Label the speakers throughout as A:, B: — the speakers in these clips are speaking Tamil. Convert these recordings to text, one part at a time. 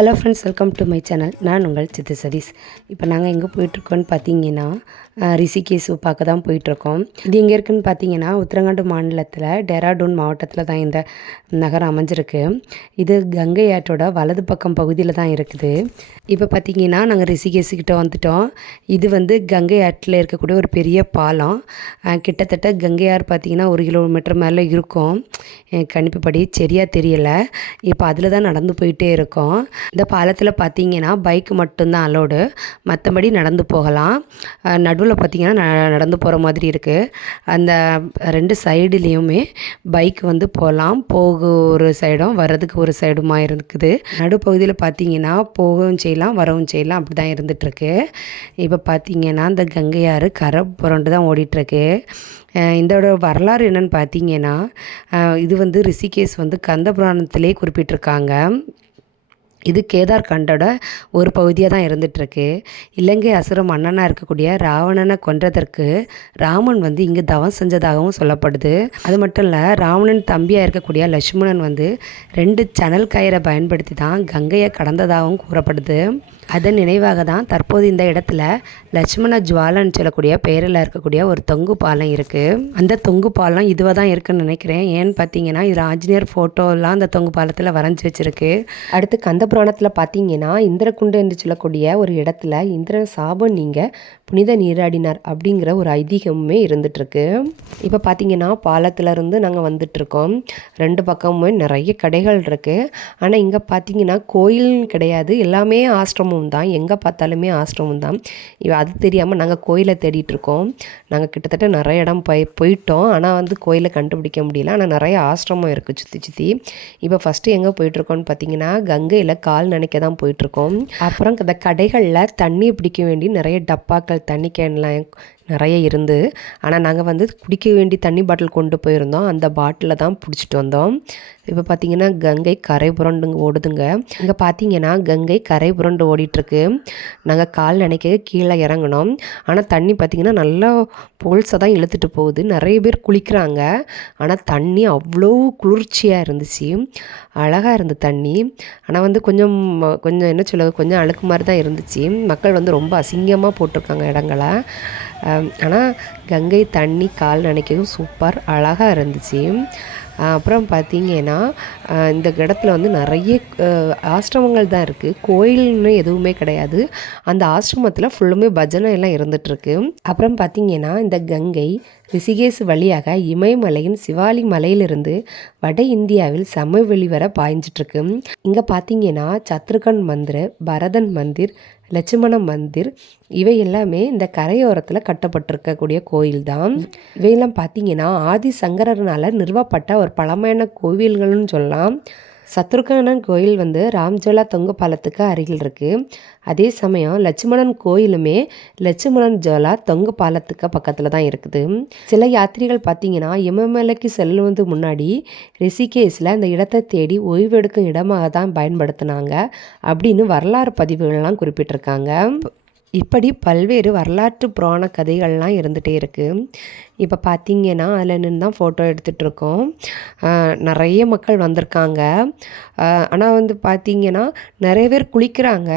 A: Hello friends welcome to my channel நான் உங்கள் சித்து சதீஷ். இப்போ நாங்கள் எங்கே போயிட்டுருக்கோன்னு பார்த்தீங்கன்னா ரிஷிகேசு பார்க்க தான் போயிட்டுருக்கோம். இது எங்கே இருக்குன்னு பார்த்தீங்கன்னா உத்தரகாண்ட் மாநிலத்தில் டேராடூன் மாவட்டத்தில் தான் இந்த நகரம் அமைஞ்சிருக்கு. இது கங்கை ஆற்றோட வலது பக்கம் பகுதியில் தான் இருக்குது. இப்போ பார்த்தீங்கன்னா நாங்கள் ரிஷிகேசுக்கிட்ட வந்துட்டோம். இது வந்து கங்கை ஆற்றில் இருக்கக்கூடிய ஒரு பெரிய பாலம். கிட்டத்தட்ட கங்கை ஆறு பார்த்தீங்கன்னா ஒரு கிலோமீட்டர் மேலே இருக்கும். கணிப்புப்படி சரியாக தெரியலை. இப்போ அதில் தான் நடந்து போயிட்டே இருக்கோம். இந்த பாலத்தில் பார்த்தீங்கன்னா பைக் மட்டும்தான் அலோடு மற்றபடி நடந்து போகலாம். நடுவில் பார்த்தீங்கன்னா ந- நடந்து போகிற மாதிரி இருக்குது அந்த ரெண்டு சைடுலேயுமே பைக் வந்து போகலாம் போக ஒரு சைடும் வர்றதுக்கு ஒரு சைடுமா இருக்குது. நடுப்பகுதியில் பார்த்தீங்கன்னா போகவும் செய்யலாம் வரவும் செய்யலாம். அப்படி தான் இருந்துகிட்ருக்கு இப்போ பார்த்தீங்கன்னா இந்த கங்கையாறு கரை புரண்டு தான் ஓடிட்டுருக்கு. இதோட வரலாறு என்னன்னு பார்த்தீங்கன்னா இது வந்து ரிஷிகேஷ் வந்து கந்த புராணத்திலே குறிப்பிட்டிருக்காங்க. இது கேதார்காண்டோட ஒரு பகுதியாக தான் இருந்துகிட்ருக்கு இலங்கை அசுர மன்னனாக இருக்கக்கூடிய ராவணனை கொன்றதற்கு ராமன் வந்து இங்கே தவம் செஞ்சதாகவும் சொல்லப்படுது. அது மட்டும் இல்லை ராவணன் தம்பியாக இருக்கக்கூடிய லட்சுமணன் வந்து ரெண்டு சணல் கயிறை பயன்படுத்தி தான் கங்கையை கடந்ததாகவும் கூறப்படுது. அதன் நினைவாக தான் தற்போது இந்த இடத்துல லட்சுமண ஜுவாலன்னு சொல்லக்கூடிய பெயரில் இருக்கக்கூடிய ஒரு தொங்கு பாலம் இருக்குது அந்த தொங்கு பாலம் இதுவாக தான் இருக்குன்னு நினைக்கிறேன். ஏன்னு பார்த்தீங்கன்னா இதில் ஆஞ்சநேயர் ஃபோட்டோலாம் அந்த தொங்கு பாலத்தில் வரைஞ்சி வச்சுருக்கு. அடுத்து கந்த புராணத்தில் பார்த்தீங்கன்னா இந்திரகுண்டு என்று சொல்லக்கூடிய ஒரு இடத்துல இந்திரன் சாபம் நீங்கள் புனித நீராடினார் அப்படிங்கிற ஒரு ஐதீகமுமே இருந்துகிட்ருக்கு இப்போ பார்த்தீங்கன்னா பாலத்திலருந்து நாங்கள் வந்துட்டுருக்கோம். ரெண்டு பக்கமுமே நிறைய கடைகள் இருக்குது ஆனால் இங்கே பார்த்தீங்கன்னா கோயில் கிடையாது. எல்லாமே ஆசிரமம் தான். எங்கே பார்த்தாலுமே ஆசிரமம் தான். இப்போ அது தெரியாமல் நாங்கள் கோயிலை தேடிட்டுருக்கோம். நாங்கள் கிட்டத்தட்ட நிறைய இடம் போய் போயிட்டோம். ஆனால் வந்து கோயிலை கண்டுபிடிக்க முடியல. ஆனால் நிறைய ஆசிரமம் இருக்குது சுற்றி சுற்றி இப்போ ஃபஸ்ட்டு எங்கே போயிட்டுருக்கோன்னு பார்த்தீங்கன்னா கங்கையில் கால் நனைக்க தான் போயிட்டுருக்கோம். அப்புறம் இந்த கடைகளில் தண்ணி பிடிக்க வேண்டி நிறைய டப்பாக்கள் தண்ணி கேன்லாம் நிறைய இருந்து ஆனால் நாங்கள் வந்து குடிக்க வேண்டி தண்ணி பாட்டில் கொண்டு போயிருந்தோம். அந்த பாட்டிலில் தான் பிடிச்சிட்டு வந்தோம். இப்போ பார்த்தீங்கன்னா கங்கை கரை புரண்டுங்க ஓடுதுங்க. இங்கே பார்த்தீங்கன்னா கங்கை கரை புரண்டு ஓடிட்டுருக்கு. நாங்கள் கால் நினைக்க கீழே இறங்கினோம். ஆனால் தண்ணி பார்த்தீங்கன்னா நல்லா போல்ஸாக தான் இழுத்துட்டு போகுது. நிறைய பேர் குளிக்கிறாங்க. ஆனால் தண்ணி அவ்வளோ குளிர்ச்சியாக இருந்துச்சு. அழகாக இருந்து தண்ணி. ஆனால் வந்து கொஞ்சம் கொஞ்சம் என்ன சொல்ல கொஞ்சம் அழுக்கு மாதிரி தான் இருந்துச்சு. மக்கள் வந்து ரொம்ப அசிங்கமாக போட்டிருக்காங்க இடங்களை. ஆனால் கங்கை தண்ணி கால் நினைக்கவும் சூப்பர் அழகாக இருந்துச்சு. அப்புறம் பார்த்திங்கன்னா இந்த இடத்துல வந்து நிறைய ஆசிரமங்கள் தான் இருக்குது கோயில்னு எதுவுமே கிடையாது. அந்த ஆசிரமத்தில் ஃபுல்லுமே பஜனை எல்லாம் இருந்துகிட்ருக்கு அப்புறம் பார்த்திங்கன்னா இந்த கங்கை ரிஷிகேஷ் வழியாக இமயமலையின் சிவாலி மலையிலிருந்து வட இந்தியாவில் சமவெளி வர பாய்ஞ்சிட்ருக்கு இங்கே பார்த்தீங்கன்னா சத்ருகன் மந்திர் பரதன் மந்திர் லட்சுமண மந்திர் இவை எல்லாமே இந்த கரையோரத்தில் கட்டப்பட்டிருக்கக்கூடிய கோயில் தான் இவையெல்லாம் பார்த்தீங்கன்னா ஆதி சங்கரனால் நிறுவப்பட்ட ஒரு பழமையான கோவில்கள்னு சொல்லலாம். சத்ருகானன் கோயில் வந்து ராம்ஜோலா தொங்கு பாலத்துக்கு அருகில் இருக்குது அதே சமயம் லட்சுமணன் கோயிலுமே லட்சுமணன் ஜோலா தொங்கு பாலத்துக்கு பக்கத்தில் தான் இருக்குது. சில யாத்திரிகள் பார்த்தீங்கன்னா இமமலைக்கு செல்லுவது முன்னாடி ரிஷிகேஷில் அந்த இடத்தை தேடி ஓய்வெடுக்கும் இடமாக தான் பயன்படுத்தினாங்க அப்படின்னு வரலாறு பதிவுகள்லாம் குறிப்பிட்டிருக்காங்க. இப்படி பல்வேறு வரலாற்று புராண கதைகள்லாம் இருந்துகிட்டே இருக்குது இப்போ பார்த்தீங்கன்னா அதில் நின்று தான் ஃபோட்டோ எடுத்துகிட்ருக்கோம் நிறைய மக்கள் வந்திருக்காங்க. ஆனால் வந்து பார்த்தீங்கன்னா நிறைய பேர் குளிக்கிறாங்க.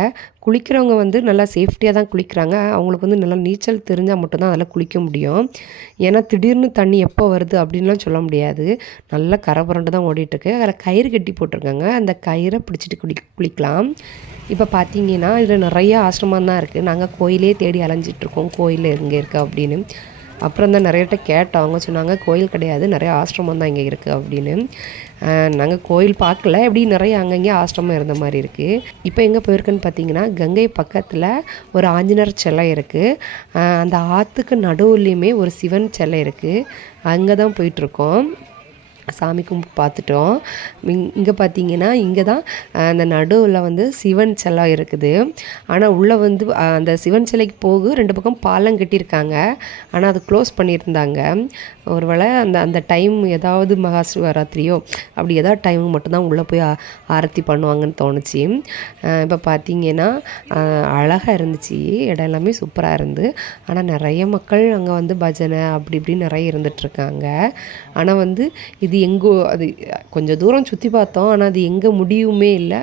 A: குளிக்கிறவங்க வந்து நல்லா சேஃப்டியாக தான் குளிக்கிறாங்க. அவங்களுக்கு வந்து நல்லா நீச்சல் தெரிஞ்சால் மட்டும்தான் அதில் குளிக்க முடியும். ஏன்னா திடீர்னு தண்ணி எப்போ வருது அப்படின்லாம் சொல்ல முடியாது. நல்லா கரை புரண்டு தான் ஓடிட்டுருக்கு. அதில் கயிறு கட்டி போட்டிருக்காங்க. அந்த கயிறை பிடிச்சிட்டு குளி குளிக்கலாம். இப்போ பார்த்தீங்கன்னா இதில் நிறைய ஆசிரமம் தான் இருக்குது. நாங்கள் கோயிலே தேடி அலைஞ்சிட்ருக்கோம் கோயில் எங்கே இருக்குது அப்படின்னு. அப்புறம் தான் நிறையட்ட கேட்டோம் அவங்க சொன்னாங்க கோயில் கிடையாது நிறைய ஆசிரமம் தான் இங்கே இருக்குது அப்படின்னு. நாங்கள் கோயில் பார்க்கல. இப்படி நிறைய அங்கங்கே ஆசிரமம் இருந்த மாதிரி இருக்குது இப்போ எங்கே போயிருக்குன்னு பார்த்தீங்கன்னா கங்கை பக்கத்தில் ஒரு ஆஞ்சநேயர் சிலை இருக்குது அந்த ஆற்றுக்கு நடுவுலையுமே ஒரு சிவன் சிலை இருக்குது அங்கே தான் போயிட்டுருக்கோம் சாமி கும்பிட்டு பார்த்துட்டோம். இங்கே பார்த்தீங்கன்னா இங்கே தான் அந்த நடுவில் வந்து சிவன் சிலை இருக்குது. ஆனால் உள்ளே வந்து அந்த சிவன் சிலைக்கு போக ரெண்டு பக்கம் பாலம் கட்டியிருக்காங்க. ஆனால் அது க்ளோஸ் பண்ணியிருந்தாங்க. ஒருவேளை அந்த அந்த டைம் ஏதாவது மகா சிவராத்திரியோ அப்படி ஏதாவது டைம் மட்டும்தான் உள்ளே போய் ஆரத்தி பண்ணுவாங்கன்னு தோணுச்சு. இப்போ பார்த்தீங்கன்னா அழகாக இருந்துச்சு. இடம் எல்லாமே சூப்பராக இருந்து. ஆனால் நிறைய மக்கள் அங்கே வந்து பஜனை அப்படி இப்படி நிறைய இருந்துகிட்ருக்காங்க ஆனால் வந்து இது இது எங்கோ அது கொஞ்சம் தூரம் சுற்றி பார்த்தோம். ஆனால் அது எங்கே முடியுமே இல்லை.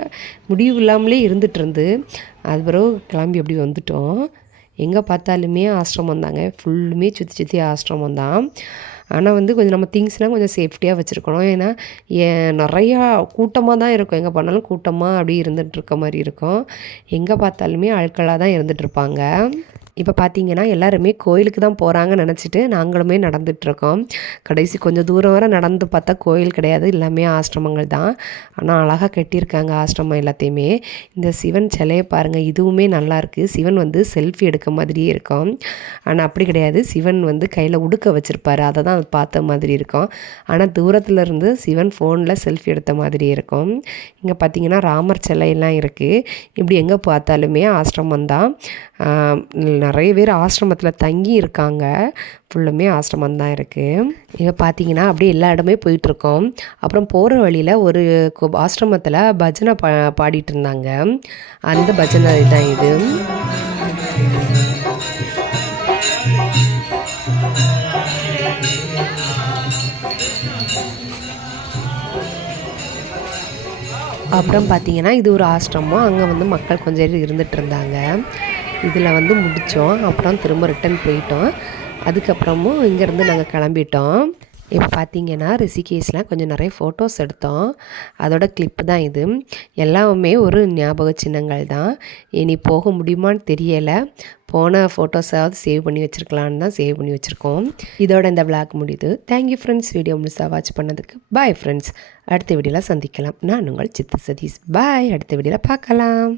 A: முடிவு இல்லாமலே இருந்துட்டு இருந்து. அது பிறகு கிளம்பி அப்படி வந்துட்டோம். எங்கே பார்த்தாலுமே ஆசிரமம் தாங்க. ஃபுல்லுமே சுற்றி சுற்றி ஆசிரமம் தான். ஆனால் வந்து கொஞ்சம் நம்ம திங்ஸ்லாம் கொஞ்சம் சேஃப்டியாக வச்சுருக்கணும். ஏன்னா ஏ- நிறையா கூட்டமாக தான் இருக்கும். எங்கே பண்ணாலும் கூட்டமாக அப்படி இருந்துகிட்டு இருக்க மாதிரி இருக்கும். எங்கே பார்த்தாலுமே ஆட்களாக தான் இருந்துகிட்ருப்பாங்க இப்போ பார்த்தீங்கன்னா எல்லாருமே கோயிலுக்கு தான் போகிறாங்கன்னு நினச்சிட்டு நாங்களுமே நடந்துகிட்ருக்கோம் கடைசி கொஞ்சம் தூரம் வர நடந்து பார்த்தா கோயில் கிடையாது எல்லாமே ஆசிரமங்கள் தான். ஆனால் அழகாக கட்டியிருக்காங்க ஆசிரமம் எல்லாத்தையுமே. இந்த சிவன் சிலையை பாருங்கள் இதுவுமே நல்லாயிருக்கு சிவன் வந்து செல்ஃபி எடுக்க மாதிரியே இருக்கும். ஆனால் அப்படி கிடையாது. சிவன் வந்து கையில் உடுக்க வச்சுருப்பாரு. அதை தான் பார்த்த மாதிரி இருக்கும். ஆனால் தூரத்தில் இருந்து சிவன் ஃபோனில் செல்ஃபி எடுத்த மாதிரி இருக்கும். இங்கே பார்த்தீங்கன்னா ராமர் சிலையெல்லாம் இருக்குது இப்படி எங்கே பார்த்தாலுமே ஆசிரமம் தான். நிறைய பேர் ஆசிரமத்தில் தங்கி இருக்காங்க. ஃபுல்லுமே ஆசிரமம் தான் இருக்குது இங்கே பார்த்தீங்கன்னா அப்படியே எல்லா இடமே போயிட்டுருக்கோம். அப்புறம் போகிற வழியில் ஒரு ஆசிரமத்தில் பஜனை பா பாடிட்டு இருந்தாங்க. அந்த பஜனை தான் இது. அப்புறம் பார்த்தீங்கன்னா இது ஒரு ஆசிரமம். அங்கே வந்து மக்கள் கொஞ்சம் பேர் இருந்துட்டு இருந்தாங்க. இதில் வந்து முடித்தோம். அப்புறம் திரும்ப ரிட்டன் போயிட்டோம். அதுக்கப்புறமும் இங்கேருந்து நாங்கள் கிளம்பிட்டோம். இப்போ பார்த்தீங்கன்னா ரிஷிகேஷில் கொஞ்சம் நிறைய ஃபோட்டோஸ் எடுத்தோம். அதோட கிளிப்பு தான் இது. எல்லாமே ஒரு ஞாபக சின்னங்கள் தான். இனி போக முடியுமான்னு தெரியலை. போன ஃபோட்டோஸாவது சேவ் பண்ணி வச்சுருக்கலான்னு தான் சேவ் பண்ணி வச்சுருக்கோம். இதோட இந்த விளாக் முடியுது. தேங்க்யூ ஃப்ரெண்ட்ஸ் வீடியோ முழுசாக வாட்ச் பண்ணதுக்கு பாய் ஃப்ரெண்ட்ஸ் அடுத்த வீடியோவில் சந்திக்கலாம். நான் உங்கள் சித்து சதீஷ். பாய் அடுத்த வீடியோவில் பார்க்கலாம்.